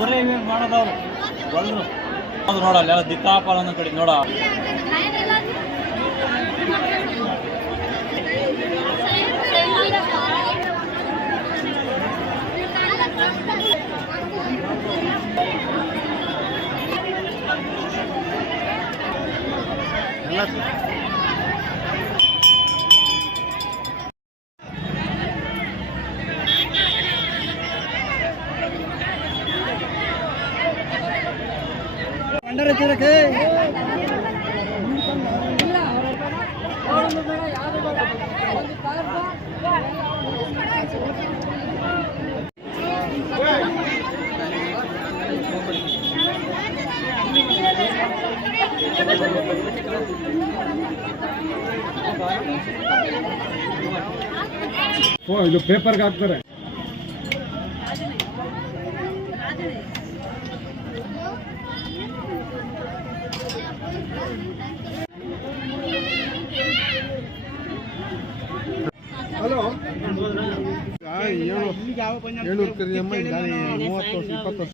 ಬರೀ ಮಾಡೋದವ್ರು ಬಂದ್ರು ಅದು ನೋಡಲ್ಲ ಎಲ್ಲ ದಿಕ್ಕಾಪಾಲ ಅನ್ನೋ ಕಡೆ ನೋಡ ಇದು ಪೇಪರ್ಗೆ ಹಾಕ್ತಾರೆ. ಹಲೋ 7 30 ವರ್ಷ 20 ವರ್ಷ